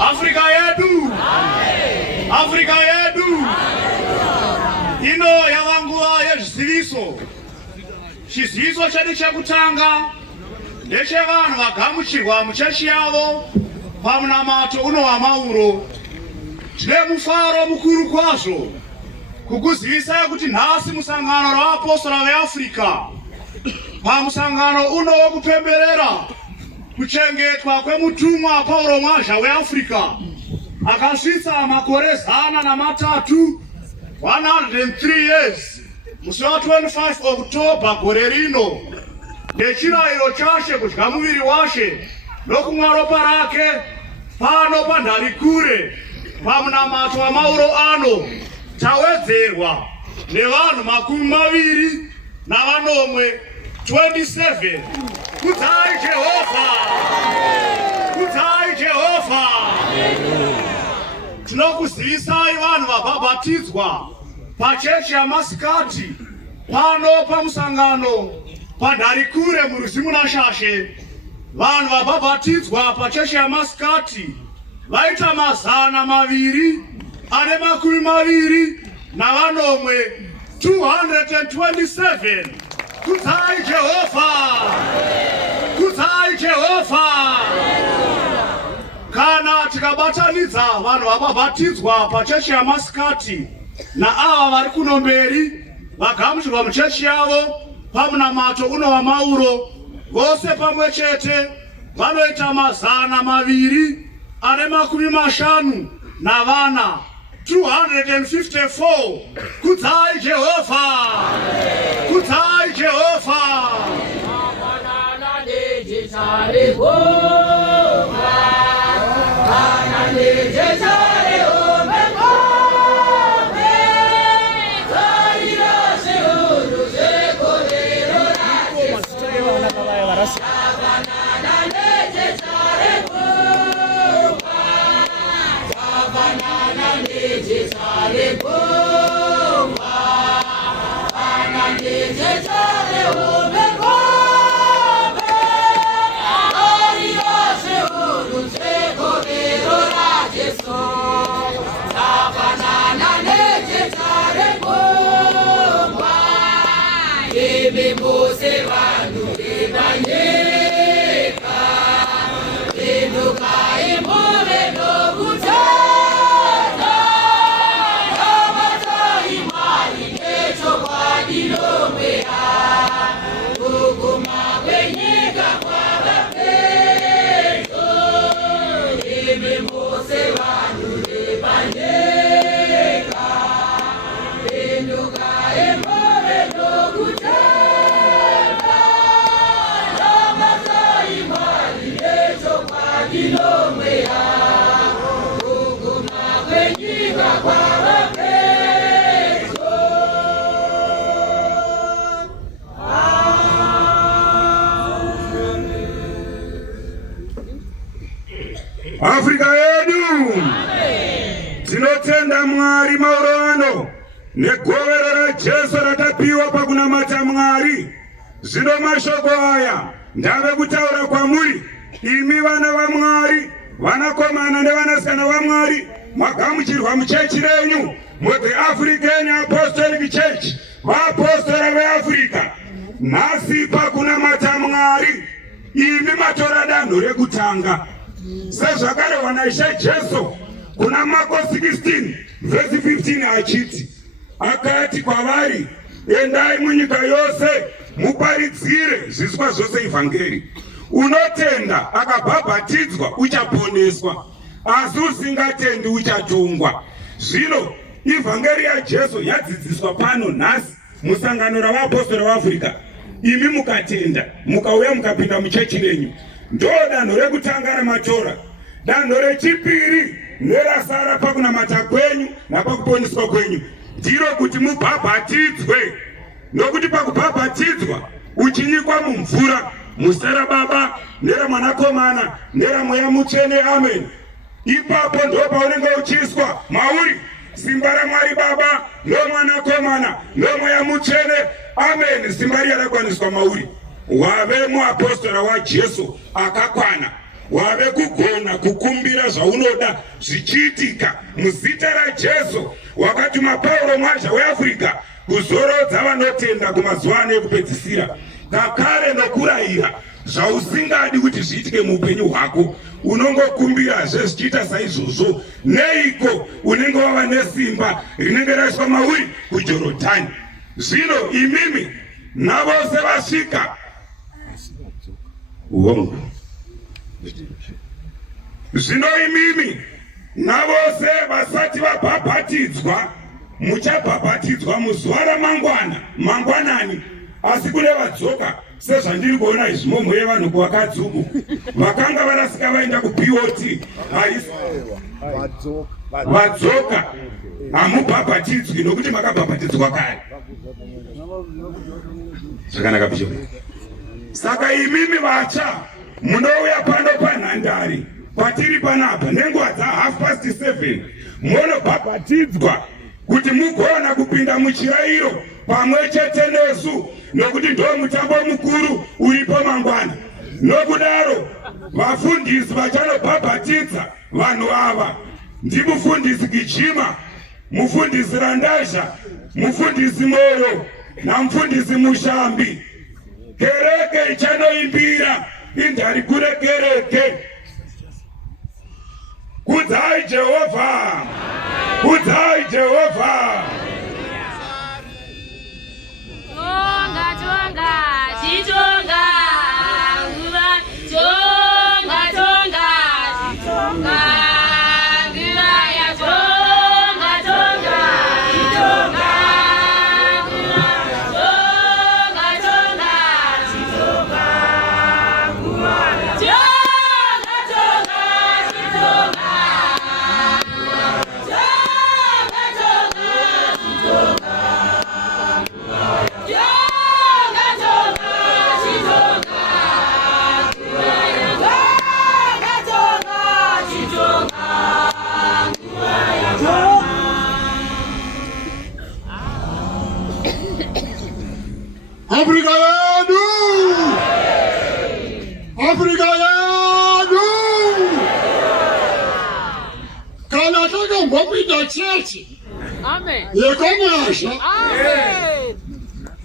Afrika yedu, Afrika yedu ino yavanguva yezviziviso. Chiziviso chedu chekutanga ndechevanhu vagamuchirwa muchechi yavo pamunamato uno waMauro. Tine mufaro mukuru kwazvo kukuzivisai kuti nhasi musangano ravapostora veAfrica, pamusangano uno wokupemberera kuchengetwa kwemutumwa Paulo Mhazha weAfrica akasvitsa makore 103 years musi wa 25 October gore rino, nechirayiro chashe kudya muviri washe nokumwa ropa rake pano panharikure pamunamato waMauro ano, tawedzerwa nevanhu 27. Kudzai Jehovha! Kudzai Jehovha! Tinokuzivisai vanhu vabhabhatidzwa pachechi yaMasikati pano pamusangano panharikure muRuzimu naShashe. Vanhu vabhabhatidzwa pachechi yaMasikati vaita 227. Kudzai Jehovha! Kudzai Jehovha! Kana tikabatanidza vanhu vabhabhatidzwa pachechi yaMasikati naava vari kuno mberi vagamuchirwa muchechi yavo pamunamato uno waMauro, vose pamwe chete vanoita 254. Kudzai Jehovha! Kudzai Jehovha! Afrika yedu, tinotenda Mwari Mauro ano negovero raJesu ratapiwa pakunamata Mwari. Zvino mashoko aya ndave kutaura kwamuri imi vana vaMwari, vanakomana nevanasikana vaMwari, magamuchirwa muchechi renyu muThe African Apostolic Church, vapostora veAfrica. Nhasi pakunamata Mwari imi matora danho rekutanga sezvakarehwa naIshe Jesu kuna Marko 16 verse 15 achiti, akati kwavari, endai munyika yose muparidzire zviswa zvose evhangeri. Unotenda akabhabhatidzwa uchaponeswa, asi usingatendi uchatongwa. Zvino evhangeri yaJesu yadzidziswa pano nhasi musangano ravaapostoli veAfrica. Imi mukatenda mukauya mukapinda muchechi renyu, ndo danho rekutanga ramatora. Danho rechipiri nerasara pakunamata kwenyu napakuponeswa kwenyu ndiro kuti mubhabhatidzwe. Nokuti pakubhabhatidzwa uchinyikwa mumvura muzita raBaba neramwanakomana neramweya mutsvene, amen. Ipapo ndo paunenge uchiiswa mauri simba raMwari Baba nomwanakomana nomweya mutsvene, amen. Simba riya rakwaniswa mauri, wave muapostora waJesu akakwana. wave kugona kukumbira zvaunoda zvichiitika muzita raJesu. Wakatuma Paulo mwazha weAfrica kuzorodza vanotenda kumazuva ano ekupedzisira, kakare nokurayira zvausingadi kuti zviitike muupenyu hwako. Unongokumbira zvichiita saizvozvo, neiko unenge wava nesimba rinenge raiswa mauri kuJorodhani. Zvino imimi navose vasvika zvino imimi navose vasati vabhabhatidzwa muchabhabhatidzwa muzuva ramangwanani, asi kune vadzoka sezvandiri kuona izvimomho yevanhu kuvakadzuku vakanga varasika vaenda kuPOT vadzoka hamubhabhatidzwi nokuti makabhabhatidzwa kare. Zvakanaka bishop. Saka imimi vatsva munouya pano panhandare patiri panapa nenguva dza7:30 munobhabhatidzwa kuti mugona kupinda muchirayiro pamwe chete nesu, nokuti ndo mutambo mukuru uripo mangwana. Nokudaro vafundisi vachanobhabhatidza vanhu ava ndimufundisi Gijima, mufundisi Randazha, mufundisi Moyo namufundisi Mushambi. Kereke ichanoimbira indari kure kereke. Kudzai Jehovha, kudzai Jehovha. Tonga tonga chitonga nguva tonga tonga chitonga nguva ya tonga tonga chitonga nguva tonga tonga chitonga nguva tonga tonga chitonga Afrika yadu! Afrika yadu! Kana taka mbopita chechi. Amen. Yekomyasha. Amen.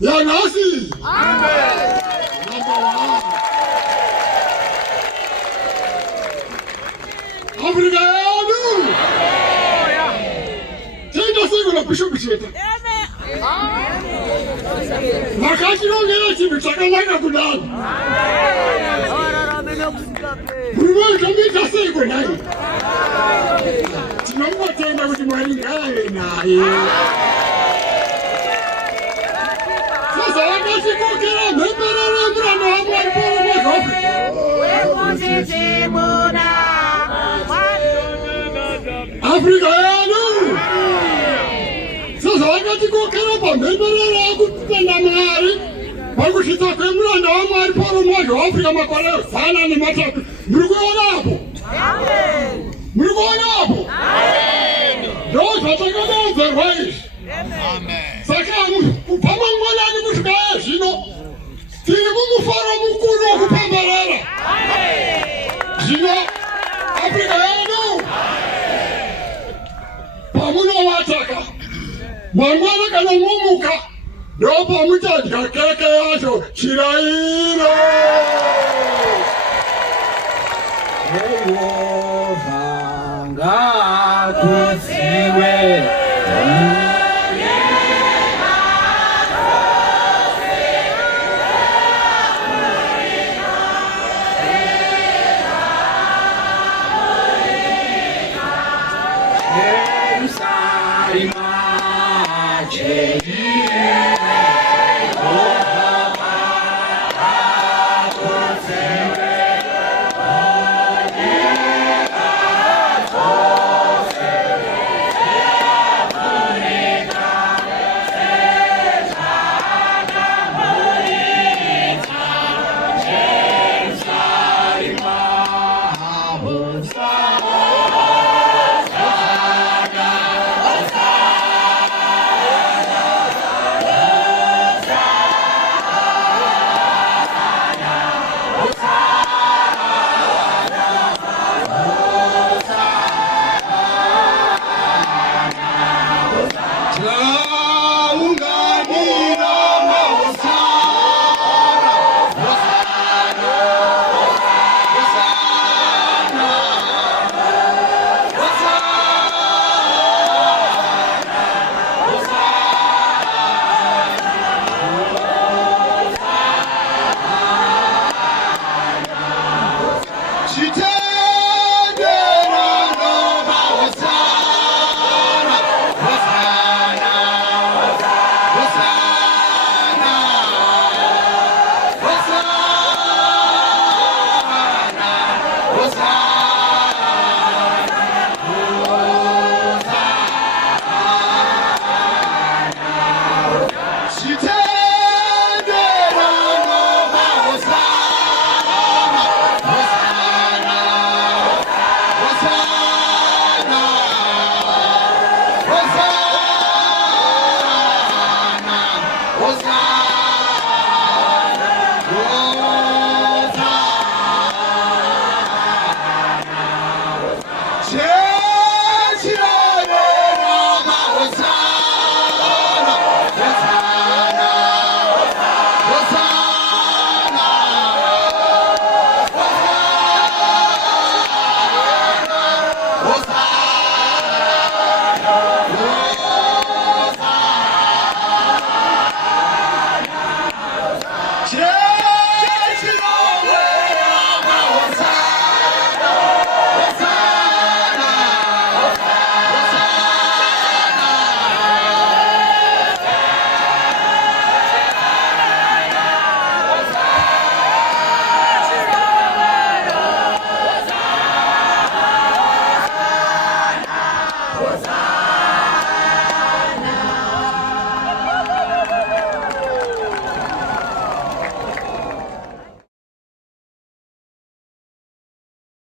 Ya nasi. Amen. Number 1. Afrika yadu! Tenda siku la bishop cheta. Makati nongera chinhu chakanaka kudaro. Munotomita sei kudai? Tinongotenda kuti Mwari ngaave naye. Sasa vakatikokera mhemberero yemuranda waMwari Pauro Afrika yedu. Sasa vakatikokera pamhemberero yakutenda Mwari pakusvitsa kwemuranda waMwari Pauro Afrika makore 103. Muri kuonapo? Muri kuonapo? Ndo zvatakadedzerwa izvi. Saka kubva mangwanani kusvika zvino tiri mumufaro mukuru wokupemberera. Zvino Afrika yedu pamunovataka mangwana kana mumuka ndo pamuchadya keke yacho chirayiro. Jehovha ngakutsiwe.